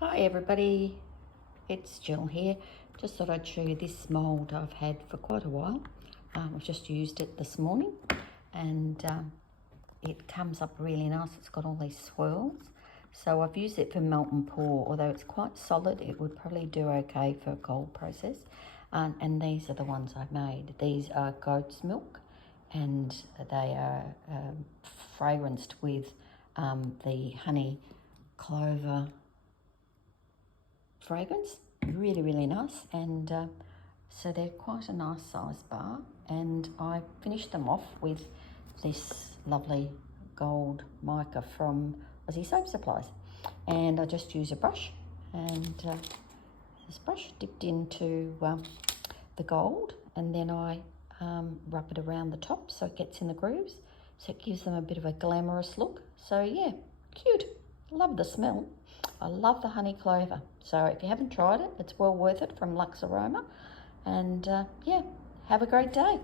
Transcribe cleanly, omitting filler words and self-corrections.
Hi everybody, it's Jill here. Just thought I'd show you this mould I've had for quite a while. I've just used it this morning and it comes up really nice. It's got all these swirls. So I've used it for melt and pour, although it's quite solid. It would probably do okay for a cold process. And these are the ones I've made. These are goat's milk and they are fragranced with the honey clover fragrance. Really nice, and so they're quite a nice size bar, and I finished them off with this lovely gold mica from Aussie Soap Supplies, and I just use a brush, and this brush dipped into the gold, and then I rub it around the top so it gets in the grooves, so it gives them a bit of a glamorous look. So yeah, cute. Love the smell. I love the honey clover. So if you haven't tried it, it's well worth it, from Lux Aroma. And yeah, have a great day.